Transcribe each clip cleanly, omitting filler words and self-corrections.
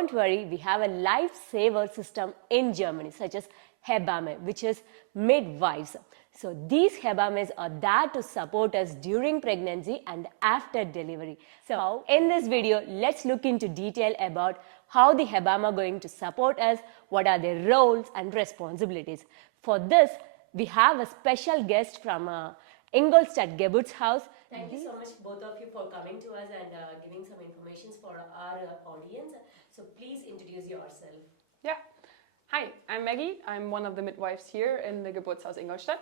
don't worry, we have a lifesaver system in Germany, such as Hebamme, which is midwives. So these Hebammes are there to support us during pregnancy and after delivery. So in this video, let's look into detail about how the Hebamme are going to support us, what are their roles and responsibilities. For this, we have a special guest from Ingolstadt Geburtshaus. Thank you so much both of you for coming to us and giving some information for our audience. So please introduce yourself. Yeah. Hi, I'm Maggie. I'm one of the midwives here in the Geburtshaus Ingolstadt,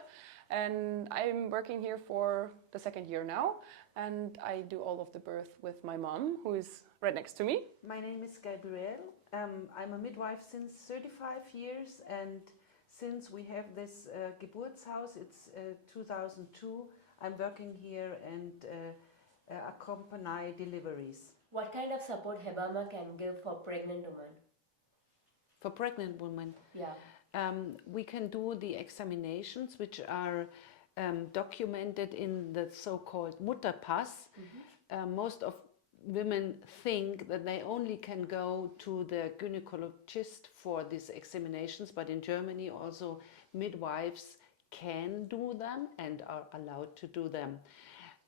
and I'm working here for the second year now, and I do all of the birth with my mom, who is right next to me. My name is Gabrielle. I'm a midwife since 35 years, and since we have this Geburtshaus, it's 2002, I'm working here and accompany deliveries. What kind of support Hebamme can give for pregnant women? For pregnant women, yeah, we can do the examinations, which are documented in the so-called Mutterpass. Most of women think that they only can go to the gynecologist for these examinations, but in Germany also midwives can do them and are allowed to do them.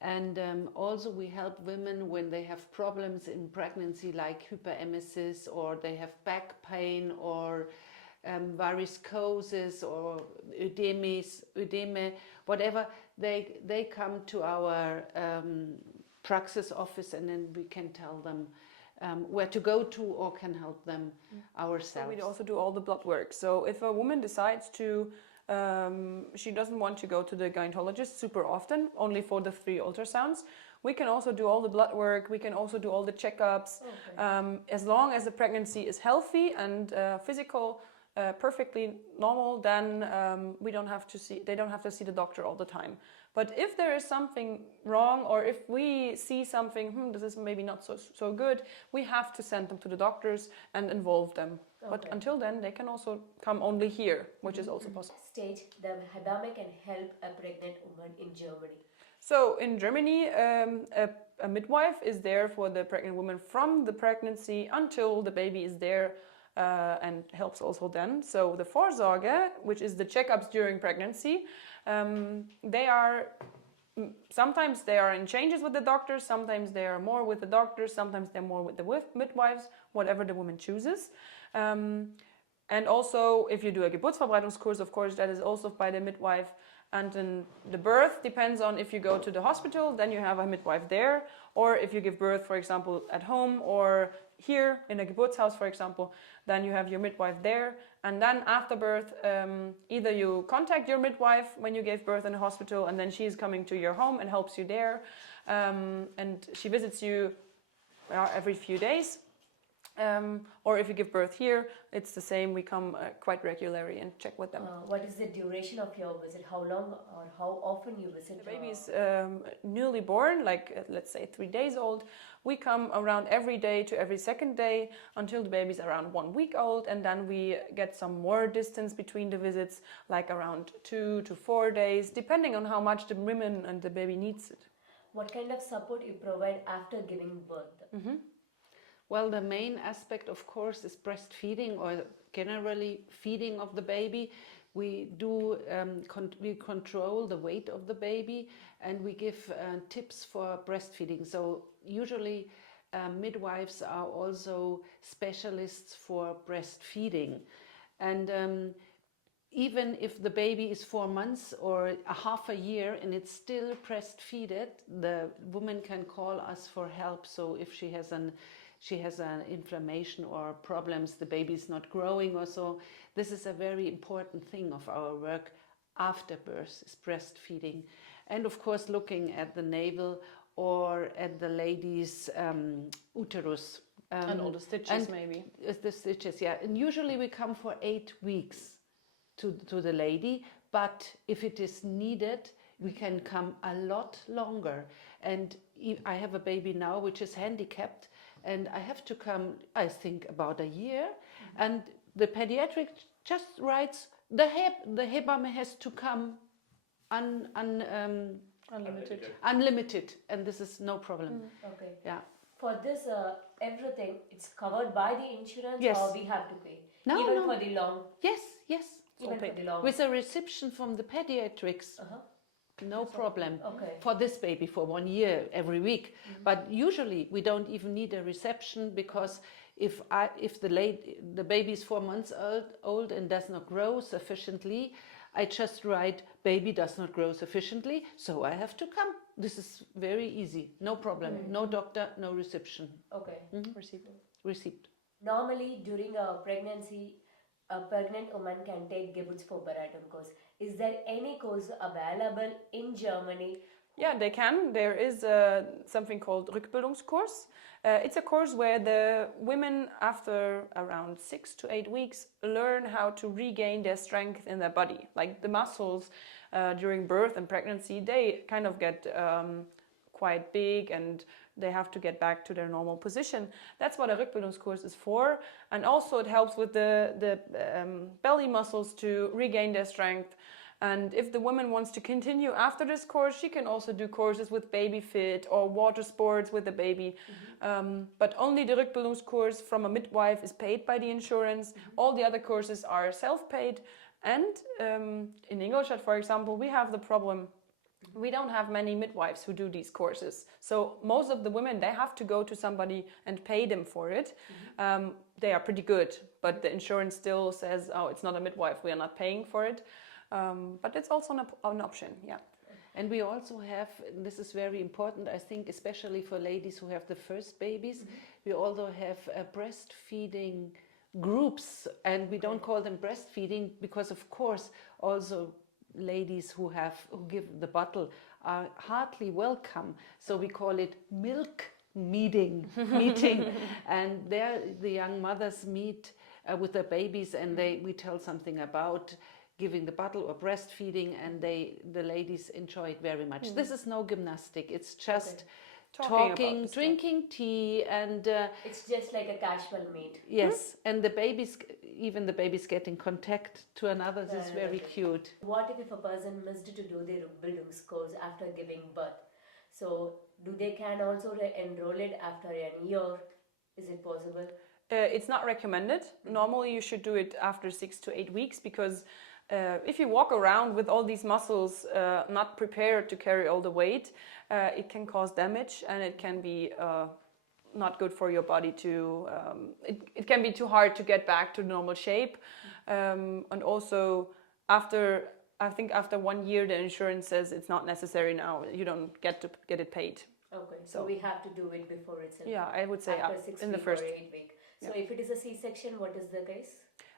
And also we help women when they have problems in pregnancy like hyperemesis, or they have back pain, or varicoses, or edema, whatever. They come to our praxis office, and then we can tell them where to go to or can help them ourselves. So we also do all the blood work. So if a woman decides to she doesn't want to go to the gynecologist super often, only for the 3 ultrasounds. We can also do all the blood work, we can also do all the checkups. Okay. As long as the pregnancy is healthy and physical, perfectly normal, then they don't have to see the doctor all the time. But if there is something wrong, or if we see something, this is maybe not so good, we have to send them to the doctors and involve them. Okay. But until then, they can also come only here, which is also possible. Stage the Hebamme can help a pregnant woman in Germany. So in Germany, a midwife is there for the pregnant woman from the pregnancy until the baby is there, and helps also then. So the Vorsorge, which is the checkups during pregnancy, sometimes they are in changes with the doctors, sometimes they are more with the doctors, sometimes they're more with the midwives, whatever the woman chooses. And also, if you do a Geburtsverbreitungskurs, of course, that is also by the midwife. And then the birth depends on if you go to the hospital, then you have a midwife there. Or if you give birth, for example, at home or here in a Geburtshaus, for example, then you have your midwife there. And then after birth, either you contact your midwife when you gave birth in the hospital, and then she's coming to your home and helps you there. And she visits you every few days. Or if you give birth here, it's the same. We come quite regularly and check with them. What is the duration of your visit? How long or how often you visit? The baby is newly born, like let's say 3 days old. We come around every day to every second day until the baby's around 1 week old, and then we get some more distance between the visits, like around 2 to 4 days, depending on how much the woman and the baby needs it. What kind of support you provide after giving birth? Well, the main aspect, of course, is breastfeeding, or generally feeding of the baby. We do we control the weight of the baby, and we give tips for breastfeeding. So usually midwives are also specialists for breastfeeding. And even if the baby is 4 months or half a year and it's still breastfeeded, the woman can call us for help. So if she has an inflammation or problems, the baby is not growing or so. This is a very important thing of our work after birth, is breastfeeding. And of course looking at the navel or at the lady's uterus. And all the stitches, maybe. The stitches, yeah. And usually we come for 8 weeks to the lady, but if it is needed, we can come a lot longer. And I have a baby now which is handicapped, and I have to come, I think, about a year. And the pediatric just writes, the Hebamme has to come unlimited. And this is no problem. Okay. Yeah. for this, everything, it's covered by the insurance Yes. or we have to pay? No, Even no. for the long? Yes, yes. Even for the long? With a reception from the pediatrics. No problem. Okay. For this baby for 1 year every week. But usually we don't even need a reception, because if the baby is 4 months old and does not grow sufficiently, I just write baby does not grow sufficiently, so I have to come. This is very easy. No problem. No doctor, no reception. Okay. Receipt. Normally, during a pregnancy, a pregnant woman can take Geburtsvorbereitung course. Is there any course available in Germany? Yeah, they can. There is something called Rückbildungskurs. It's a course where the women, after around 6 to 8 weeks, learn how to regain their strength in their body. Like the muscles during birth and pregnancy, they kind of get quite big and they have to get back to their normal position. That's what a Rückbildungskurs is for. And also it helps with the belly muscles to regain their strength. And if the woman wants to continue after this course, she can also do courses with baby fit or water sports with the baby. But only the Rückbildungskurs from a midwife is paid by the insurance. All the other courses are self-paid. And in Ingolstadt, for example, we have the problem, we don't have many midwives who do these courses. So most of the women, they have to go to somebody and pay them for it. They are pretty good, but the insurance still says, oh, it's not a midwife, we are not paying for it. But it's also an option, yeah. And we also have, this is very important, I think, especially for ladies who have the first babies, we also have breastfeeding groups, and we don't call them breastfeeding because, of course, also ladies who give the bottle are heartily welcome. So we call it milk meeting, and there the young mothers meet with their babies, and we tell something about giving the bottle or breastfeeding, and the ladies enjoy it very much. This is no gymnastic, it's just talking, drinking tea, and it's just like a casual meet. Yes, and the babies getting contact to another. This is very cute. What if a person missed to do the Rückbildungskurs after giving birth? So do they can also enroll it after a year? Is it possible? It's not recommended. Normally you should do it after 6 to 8 weeks, because if you walk around with all these muscles not prepared to carry all the weight, it can cause damage, and it can be not good for your body to, it can be too hard to get back to normal shape. And also after 1 year, the insurance says it's not necessary now, you don't get it paid. Okay, so we have to do it before itself. Yeah, I would say after 6 in the week first or 8 week. So if it is a C-section, what is the case?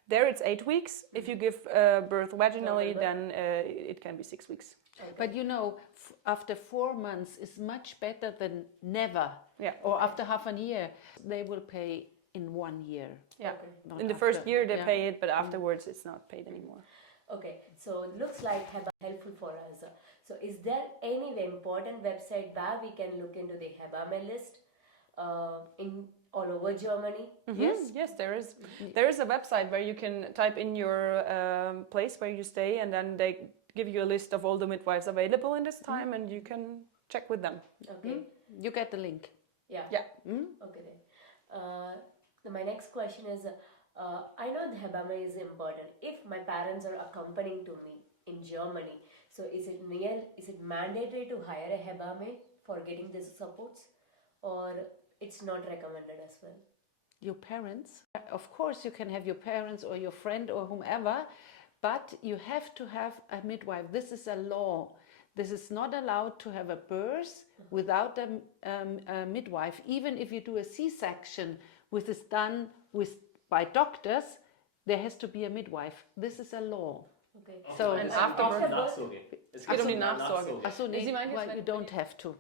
There it's 8 weeks. If you give birth vaginally, then it can be 6 weeks. Okay. But you know, after 4 months is much better than never. Yeah. Or after half a year, they will pay in 1 year. Yeah. Not In the after. first year they pay it, but afterwards it's not paid anymore. Okay, so it looks like Hebamme helpful for us. So is there any important website where we can look into the Hebamme list in all over Germany? Yes, there is. There is a website where you can type in your place where you stay, and then they give you a list of all the midwives available in this time, and you can check with them. Okay. You get the link. Yeah. Okay then. So my next question is, I know the Hebamme is important. If my parents are accompanying to me in Germany, so is it mandatory to hire a Hebamme for getting these supports, or it's not recommended as well? Your parents? Of course you can have your parents or your friend or whomever, but you have to have a midwife. This is a law. This is not allowed to have a birth without a midwife. Even if you do a C-section, which is done by doctors, there has to be a midwife. This is a law. Okay. So and afterwards, Nachsorge. Es geht um die Nachsorge. Nachsorge. So Sie meinen jetzt, well, wenn- you don't have to.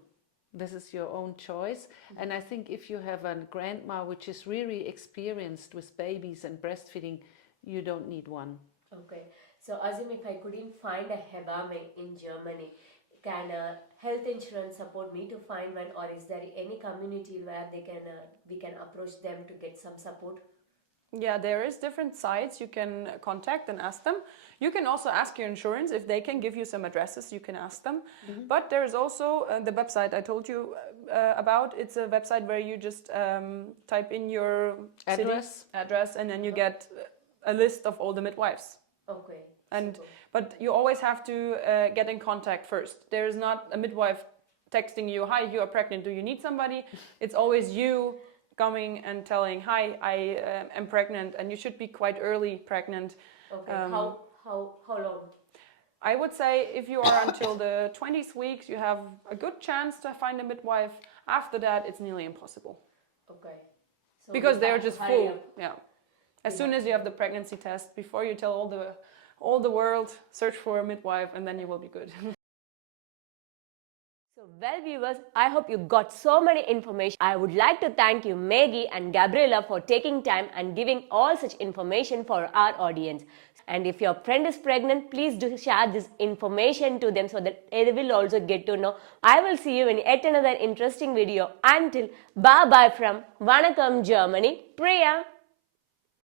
This is your own choice. And I think if you have a grandma which is really experienced with babies and breastfeeding, you don't need one. Okay. So Azim, if I couldn't find a Hebamme in Germany, can health insurance support me to find one, or is there any community where we can approach them to get some support? Yeah, there is different sites you can contact and ask them. You can also ask your insurance if they can give you some addresses. You can ask them. But there is also the website I told you about. It's a website where you just type in your address, and then you get a list of all the midwives. Okay. And but you always have to get in contact first. There is not a midwife texting you, "Hi, you are pregnant. Do you need somebody?" It's always you coming and telling, "Hi, I am pregnant," and you should be quite early pregnant. Okay. How long? I would say if you are until the 20th weeks, you have a good chance to find a midwife. After that, it's nearly impossible. Okay. So Because we they're have to just hurry full. up. Yeah. As soon as you have the pregnancy test, before you tell all the world, search for a midwife, and then you will be good. So, well, viewers, I hope you got so many information. I would like to thank you, Maggie and Gabriela, for taking time and giving all such information for our audience. And if your friend is pregnant, please do share this information to them so that they will also get to know. I will see you in yet another interesting video. Until bye-bye from Vanakkam, Germany, Priya.